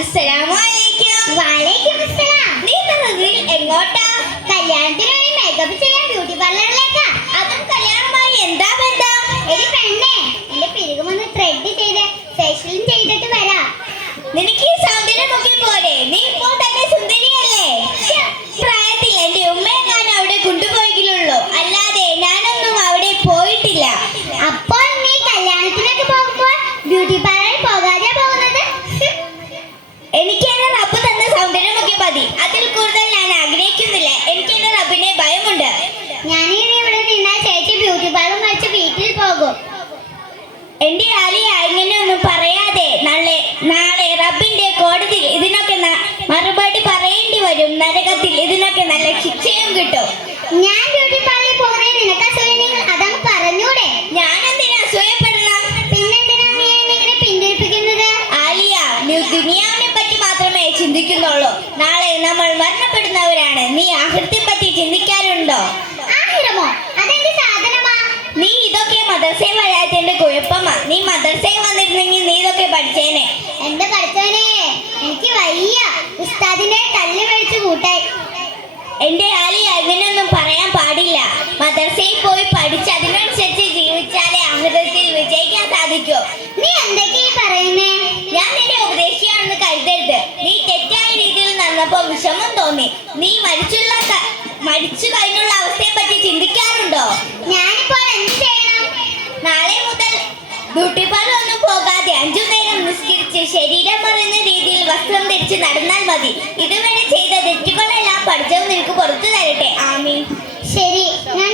അസ്സലാമലൈക്കും. വലൈക്കും അസ്സലാം. നീ എങ്ങോട്ടാ? കല്യാണത്തിന് വേണ്ടി മേക്കപ്പ് ചെയ്യാൻ ബ്യൂട്ടി പാർലറിലേക്കാ. അതും കല്യാണമായി എന്താ ബന്ധം? എടി പെണ്ണേ, എന്റെ പിരികുമൊന്ന് ത്രെഡ് ചെയ്ത് ഫേഷ്യലും ചെയ്തിട്ട് വരാം. നിനക്ക് ഈ സൗന്ദര്യം നോക്കി പോരെ? നീ ഇപ്പോൾ തന്നെ സുന്ദരിയല്ലേ? പ്രായത്തിൽ എന്റെ ഉമ്മയെ ഞാൻ അവിടെ കൊണ്ടുപോയെങ്കിലുള്ളൂ, അല്ലാതെ ഞാനൊന്നും അവിടെ പോയിട്ടില്ല. അപ്പോൾ നീ കല്യാണത്തിനൊക്കെ പോകുമ്പോൾ ബ്യൂട്ടി പാർലറിൽ പോകാതെ പോകുന്നത്? എനിക്ക് എന്റെ റബ്ബ് തന്ന സൗന്ദര്യം നോക്കി മതി. അതിൽ കൂടുതൽ ഞാൻ ആഗ്രഹിക്കുന്നില്ല. എനിക്ക് എന്റെ റബ്ബിനെ ഭയമുണ്ട്. ഞാനിനി ഇവിടെ നിന്നാൽ ചേച്ചി ബ്യൂട്ടി പാർലർ മറിച്ച് വീട്ടിൽ പോകും. എന്റെ ആലിയ, ഇങ്ങനെയൊന്നും പറയാതെ. നാളെ റബ്ബിന്റെ കോടതിയിൽ ഇതിനൊക്കെ മറുപടി പറയേണ്ടി വരും. നരകത്തിൽ ഇതിനൊക്കെ നല്ല ശിക്ഷയും കിട്ടും. ഞാൻ ബ്യൂട്ടി പാർലറിൽ പോകുന്നത് നിനക്ക് അസൂയണെങ്കിൽ അതങ്ങ് പറഞ്ഞൂടെ? ഞാൻ എന്തിനാ അസൂയപ്പെടണം? പിന്നെന്തിനാ നീ എന്നെ ഇങ്ങനെ പിന്തിരിപ്പിക്കുന്നത്? ആലിയ, നീ ദുനിയാവിനെ പറ്റി മാത്രമേ ചിന്തിക്കുന്നുള്ളൂ. നാളെ നമ്മൾ മരണപ്പെടുന്നവരാണ്. നീ ആഹൃത്തിയെ പറ്റി ചിന്തിക്കാറുണ്ടോ? ആഹിരമോ? അതെന്ത് സാധനമാ? നീ ഇതൊക്കെ മദ്രസയിൽ വരാത്തതിന്റെ കുഴപ്പമാ. നീ മദ്രസയിൽ വന്നിരുന്നെങ്കിൽ നീ ഇതൊക്കെ പഠിച്ചേനെ. എന്റെ പഠിച്ചവനെ, എനിക്ക് വയ്യ. ഉസ്താദിനെ തല്ല് മേടിച്ചു കൂട്ടായി. എന്റെ ആലിയ, ഇങ്ങനെയൊന്നും പറയാൻ പാടില്ല. മദ്രസയിൽ പോയി പഠിച്ച് അതിനനുസരിച്ച് ജീവിച്ചാലേ ആഹൃതത്തിൽ വിജയിക്കാൻ സാധിക്കൂ. നീ എന്തൊക്കെയാ പറയുന്നേ? ഞാൻ നിന്നെ ഉപദേശിക്കുകയാണെന്ന് കരുതരുത്. നീ തെറ്റായ രീതിയിൽ നടന്നപ്പോ വിഷമം തോന്നി. നീ മരിച്ചു കഴിഞ്ഞുള്ള അവസ്ഥയെ പറ്റി ചിന്തിക്കാറുണ്ടോ? ഞാനിപ്പോൾ എന്ത് ചെയ്യണം? നാളെ മുതൽ ബ്യൂട്ടി പാർലർ ഒന്നും പോകാതെ 5 നേരം നിസ്കരിച്ച് ശരീരം മറയുന്ന രീതിയിൽ വസ്ത്രം ധരിച്ച് നടന്നാൽ മതി. ഇതുവരെ ചെയ്ത തെറ്റുകളെല്ലാം പഠിച്ചവൻ നിനക്ക് പുറത്തു തരട്ടെ. ആമീൻ. ശരി, ഞാൻ